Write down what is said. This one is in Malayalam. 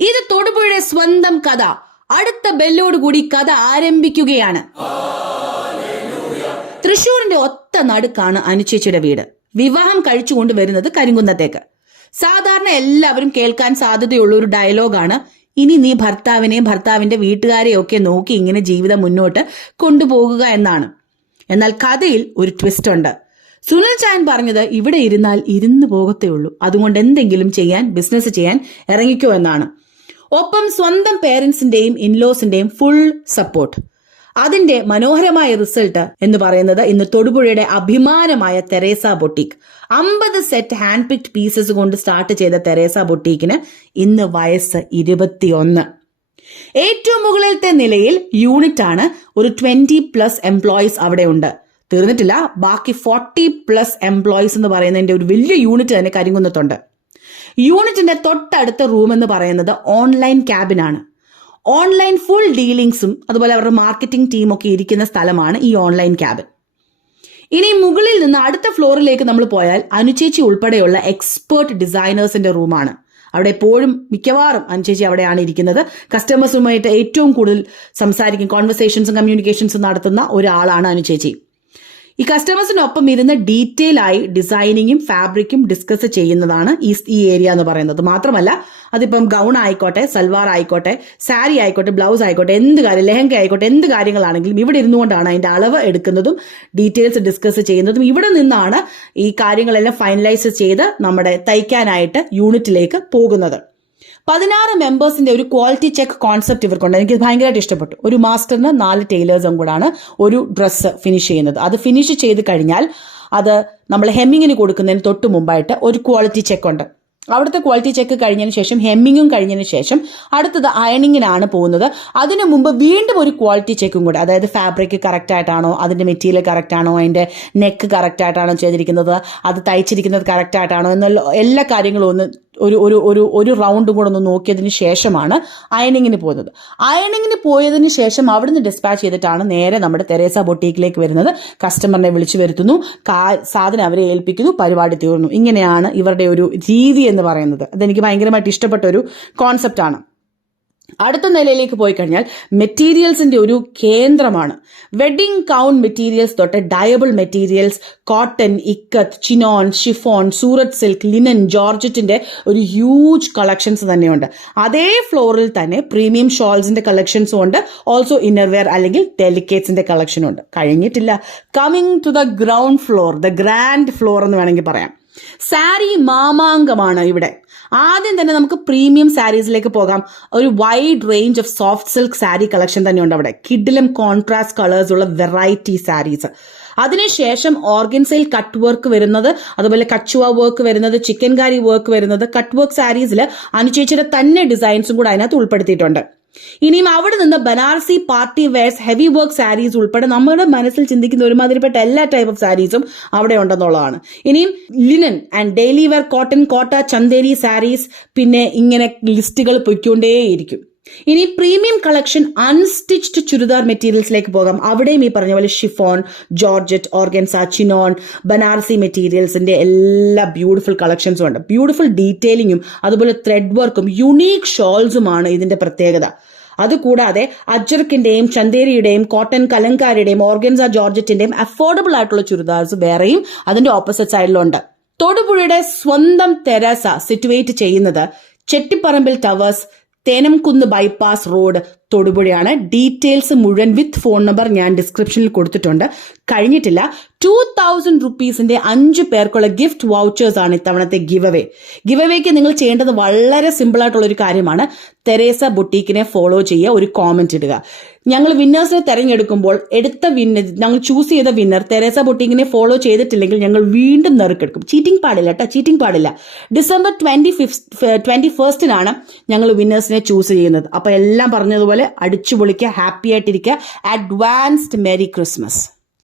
ഇത് തൊടുപുഴയുടെ സ്വന്തം കഥ. അടുത്ത ബെല്ലോടുകൂടി കഥ ആരംഭിക്കുകയാണ്. തൃശൂരിന്റെ ഒത്ത നടുക്കാണ് അനുചേച്ചിയുടെ വീട്. വിവാഹം കഴിച്ചുകൊണ്ട് വരുന്നത് കരിങ്കുന്നത്തേക്ക്. സാധാരണ എല്ലാവരും കേൾക്കാൻ സാധ്യതയുള്ള ഒരു ഡയലോഗാണ്, ഇനി നീ ഭർത്താവിനെയും ഭർത്താവിന്റെ വീട്ടുകാരെയും ഒക്കെ നോക്കി ഇങ്ങനെ ജീവിതം മുന്നോട്ട് കൊണ്ടുപോകുക എന്നാണ്. എന്നാൽ കഥയിൽ ഒരു ട്വിസ്റ്റ് ഉണ്ട്. സുനിൽ ചായൻ പറഞ്ഞത് ഇവിടെ ഇരുന്നാൽ ഇരുന്ന് പോകത്തേ ഉള്ളൂ, അതുകൊണ്ട് എന്തെങ്കിലും ചെയ്യാൻ, ബിസിനസ് ചെയ്യാൻ ഇറങ്ങിക്കോ എന്നാണ്. ഒപ്പം സ്വന്തം പേരൻസിന്റെയും ഇൻലോസിന്റെയും ഫുൾ സപ്പോർട്ട്. അതിന്റെ മനോഹരമായ റിസൾട്ട് എന്ന് പറയുന്നത് ഇന്ന് തൊടുപുഴയുടെ അഭിമാനമായ Teresa Boutique. 50 set hand picked pieces കൊണ്ട് സ്റ്റാർട്ട് ചെയ്ത തെരേസ ബൊട്ടീക്കിന് ഇന്ന് വയസ്സ് 21. ഏറ്റവും മുകളിലത്തെ നിലയിൽ യൂണിറ്റ് ആണ്. ഒരു 20+ എംപ്ലോയീസ് അവിടെ ഉണ്ട്. തീർന്നിട്ടില്ല, ബാക്കി 40+ എംപ്ലോയീസ് എന്ന് പറയുന്നതിന്റെ ഒരു വലിയ യൂണിറ്റ് തന്നെ കരിങ്കുന്നത്തുണ്ട്. യൂണിറ്റിന്റെ തൊട്ടടുത്ത റൂം എന്ന് പറയുന്നത് ഓൺലൈൻ ക്യാബിനാണ്. ഓൺലൈൻ ഫുൾ ഡീലിംഗ്സും അതുപോലെ അവരുടെ മാർക്കറ്റിംഗ് ടീമൊക്കെ ഇരിക്കുന്ന സ്ഥലമാണ് ഈ ഓൺലൈൻ ക്യാബിൻ. ഇനി മുകളിൽ നിന്ന് അടുത്ത ഫ്ലോറിലേക്ക് നമ്മൾ പോയാൽ അനുചേച്ചി ഉൾപ്പെടെയുള്ള എക്സ്പേർട്ട് ഡിസൈനേഴ്സിന്റെ റൂമാണ്. അവിടെ എപ്പോഴും മിക്കവാറും അനുചേച്ചി അവിടെയാണ് ഇരിക്കുന്നത്. കസ്റ്റമേഴ്സുമായിട്ട് ഏറ്റവും കൂടുതൽ സംസാരിക്കും, കോൺവെർസേഷൻസും കമ്മ്യൂണിക്കേഷൻസും നടത്തുന്ന ഒരാളാണ് അനുചേച്ചി. ഈ കസ്റ്റമേഴ്സിനൊപ്പം ഇരുന്ന് ഡീറ്റെയിൽ ആയി ഡിസൈനിങ്ങും ഫാബ്രിക്കും ഡിസ്കസ് ചെയ്യുന്നതാണ് ഈ ഏരിയ എന്ന് പറയുന്നത്. മാത്രമല്ല, അതിപ്പം ഗൗൺ ആയിക്കോട്ടെ, സൽവാർ ആയിക്കോട്ടെ, സാരി ആയിക്കോട്ടെ, ബ്ലൗസ് ആയിക്കോട്ടെ, എന്ത് കാര്യം, ലെഹങ്ക ആയിക്കോട്ടെ, എന്ത് കാര്യങ്ങളാണെങ്കിലും ഇവിടെ ഇരുന്നുകൊണ്ടാണ് അതിന്റെ അളവ് എടുക്കുന്നതും ഡീറ്റെയിൽസ് ഡിസ്കസ് ചെയ്യുന്നതും. ഇവിടെ നിന്നാണ് ഈ കാര്യങ്ങളെല്ലാം ഫൈനലൈസ് ചെയ്ത് നമ്മുടെ തയ്ക്കാനായിട്ട് യൂണിറ്റിലേക്ക് പോകുന്നത്. 16 മെമ്പേഴ്സിന്റെ ഒരു ക്വാളിറ്റി ചെക്ക് കോൺസെപ്റ്റ് ഇവർക്കുണ്ട്. എനിക്ക് ഭയങ്കരമായിട്ട് ഇഷ്ടപ്പെട്ടു. ഒരു മാസ്റ്ററിന് 4 ടൈലേഴ്സും കൂടാണ് ഒരു ഡ്രസ്സ് ഫിനിഷ് ചെയ്യുന്നത്. അത് ഫിനിഷ് ചെയ്ത് കഴിഞ്ഞാൽ അത് നമ്മൾ ഹെമ്മിങ്ങിന് കൊടുക്കുന്നതിന് തൊട്ട് മുമ്പായിട്ട് ഒരു ക്വാളിറ്റി ചെക്ക് ഉണ്ട്. അവിടുത്തെ ക്വാളിറ്റി ചെക്ക് കഴിഞ്ഞതിന് ശേഷം, ഹെമ്മിങ്ങും കഴിഞ്ഞതിന് ശേഷം അടുത്തത് അയണിങ്ങിനാണ് പോകുന്നത്. അതിനു മുമ്പ് വീണ്ടും ഒരു ക്വാളിറ്റി ചെക്കും കൂടെ, അതായത് ഫാബ്രിക് കറക്റ്റ് ആയിട്ടാണോ, അതിന്റെ മെറ്റീരിയൽ കറക്റ്റ് ആണോ, അതിന്റെ നെക്ക് കറക്റ്റ് ആയിട്ടാണോ ചെയ്തിരിക്കുന്നത്, അത് തയ്ച്ചിരിക്കുന്നത് കറക്റ്റ് ആയിട്ടാണോ എന്നുള്ള എല്ലാ കാര്യങ്ങളും ഒന്ന് ഒരു റൗണ്ടും കൂടെ ഒന്ന് നോക്കിയതിന് ശേഷമാണ് അയണിങ്ങിന് പോകുന്നത്. അയണിങ്ങിന് പോയതിന് ശേഷം അവിടുന്ന് ഡിസ്പാച്ച് ചെയ്തിട്ടാണ് നേരെ നമ്മുടെ തെരേസ ബൊട്ടീക്കിലേക്ക് വരുന്നത്. കസ്റ്റമറിനെ വിളിച്ചു വരുത്തുന്നു, സാധനം അവരെ ഏൽപ്പിക്കുന്നു, പരിപാടി തീർന്നു. ഇങ്ങനെയാണ് ഇവരുടെ ഒരു രീതി എന്ന് പറയുന്നത്. അതെനിക്ക് ഭയങ്കരമായിട്ട് ഇഷ്ടപ്പെട്ട ഒരു കോൺസെപ്റ്റാണ്. അടുത്ത നിലയിലേക്ക് പോയി കഴിഞ്ഞാൽ മെറ്റീരിയൽസിന്റെ ഒരു കേന്ദ്രമാണ്. വെഡിങ് ഗൗൺ മെറ്റീരിയൽസ് തൊട്ട് dyeable materials, cotton, ikat, chinon, chiffon, Surat silk, linen, ജോർജറ്റിന്റെ ഒരു ഹ്യൂജ് കളക്ഷൻസ് തന്നെയുണ്ട്. അതേ ഫ്ലോറിൽ തന്നെ പ്രീമിയം ഷോൾസിന്റെ കളക്ഷൻസും ഉണ്ട്. ഓൾസോ ഇന്നർവെയർ അല്ലെങ്കിൽ ഡെലിക്കേറ്റ്സിന്റെ കളക്ഷനും ഉണ്ട്. കഴിഞ്ഞിട്ടില്ല, coming to the ground floor, the grand floor എന്ന് വേണമെങ്കിൽ പറയാം. സാരി മാമാങ്കമാണ് ഇവിടെ. ആദ്യം തന്നെ നമുക്ക് പ്രീമിയം സാരീസിലേക്ക് പോകാം. ഒരു wide range of soft silk sari collection തന്നെയുണ്ട് അവിടെ. കിഡിലും കോൺട്രാസ്റ്റ് കളേഴ്സ് ഉള്ള വെറൈറ്റി സാരീസ്. അതിനുശേഷം ഓർഗൻസയിൽ കട്ട് വർക്ക് വരുന്നത്, അതുപോലെ കച്ചുവ വർക്ക് വരുന്നത്, ചിക്കൻകാരി വർക്ക് വരുന്നത്, കട്ട് വർക്ക് സാരീസിൽ അനുചേച്ചിയുടെ തന്നെ ഡിസൈൻസും കൂടെ അതിനകത്ത് ഉൾപ്പെടുത്തിയിട്ടുണ്ട്. ഇനിയും അവിടെ നിന്ന് Banarasi party wears, heavy work saris ഉൾപ്പെടെ നമ്മുടെ മനസ്സിൽ ചിന്തിക്കുന്ന ഒരുമാതിരിപ്പെട്ട എല്ലാ ടൈപ്പ് ഓഫ് സാരീസും അവിടെ ഉണ്ടെന്നുള്ളതാണ്. ഇനിയും linen and daily wear, cotton, Kota, Chanderi saris, പിന്നെ ഇങ്ങനെ ലിസ്റ്റുകൾ പൊയ്ക്കൊണ്ടേയിരിക്കും. ഇനി പ്രീമിയം കളക്ഷൻ അൺസ്റ്റിച്ച്ഡ് ചുരിദാർ മെറ്റീരിയൽസിലേക്ക് പോകാം. അവിടെയും ഈ പറഞ്ഞ പോലെ chiffon, georgette, organza, chinon, Banarasi മെറ്റീരിയൽസിന്റെ എല്ലാ ബ്യൂട്ടിഫുൾ കളക്ഷൻസും ഉണ്ട്. ബ്യൂട്ടിഫുൾ ഡീറ്റെയിലിങ്ങും അതുപോലെ ത്രെഡ് വർക്കും യുണീക് ഷോൾസുമാണ് ഇതിന്റെ പ്രത്യേകത. അതുകൂടാതെ അജ്രക്കിന്റെയും ചന്ദേരിയുടെയും കോട്ടൺ കലങ്കാരിയുടെയും ഓർഗൻസ ജോർജറ്റിന്റെയും അഫോർഡബിൾ ആയിട്ടുള്ള ചുരിദാർസ് വേറെയും അതിന്റെ ഓപ്പോസിറ്റ് സൈഡിലുണ്ട്. തൊടുപുഴയുടെ സ്വന്തം തെരേസ സിറ്റുവേറ്റ് ചെയ്യുന്നത് ചെട്ടിപ്പറമ്പിൽ ടവേഴ്സ്, തേനംകുന്ന് ബൈപ്പാസ് റോഡ്, തൊടുപുഴയാണ്. ഡീറ്റെയിൽസ് മുഴുവൻ വിത്ത് ഫോൺ നമ്പർ ഞാൻ ഡിസ്ക്രിപ്ഷനിൽ കൊടുത്തിട്ടുണ്ട്. കഴിഞ്ഞിട്ടില്ല, 2000 റുപ്പീസിന്റെ 5 പേർക്കുള്ള ഗിഫ്റ്റ് വൗച്ചേഴ്സ് ആണ് ഇത്തവണത്തെ ഗിവ് അവേ. ഗിവ് അവേക്ക് നിങ്ങൾ ചെയ്യേണ്ടത് വളരെ സിമ്പിൾ ആയിട്ടുള്ള ഒരു കാര്യമാണ്. തെരേസ ബൊട്ടീക്കിനെ ഫോളോ ചെയ്യുക, ഒരു കോമന്റ് ഇടുക. ഞങ്ങൾ വിന്നേഴ്സിനെ തെരഞ്ഞെടുക്കുമ്പോൾ ഞങ്ങൾ ചൂസ് ചെയ്ത വിന്നർ തെരേസ ബൊട്ടീക്കിനെ ഫോളോ ചെയ്തിട്ടില്ലെങ്കിൽ ഞങ്ങൾ വീണ്ടും നറുക്കെടുക്കും. ചീറ്റിംഗ് പാടില്ല കേട്ടോ, ചീറ്റിംഗ് പാടില്ല. ഡിസംബർ 21 ഞങ്ങൾ വിന്നേഴ്സിനെ ചൂസ് ചെയ്യുന്നത്. അപ്പൊ എല്ലാം പറഞ്ഞതുപോലെ അടിച്ചു പൊളിക്കുക, ഹാപ്പി ആയിട്ടിരിക്കുക. Advanced merry Christmas.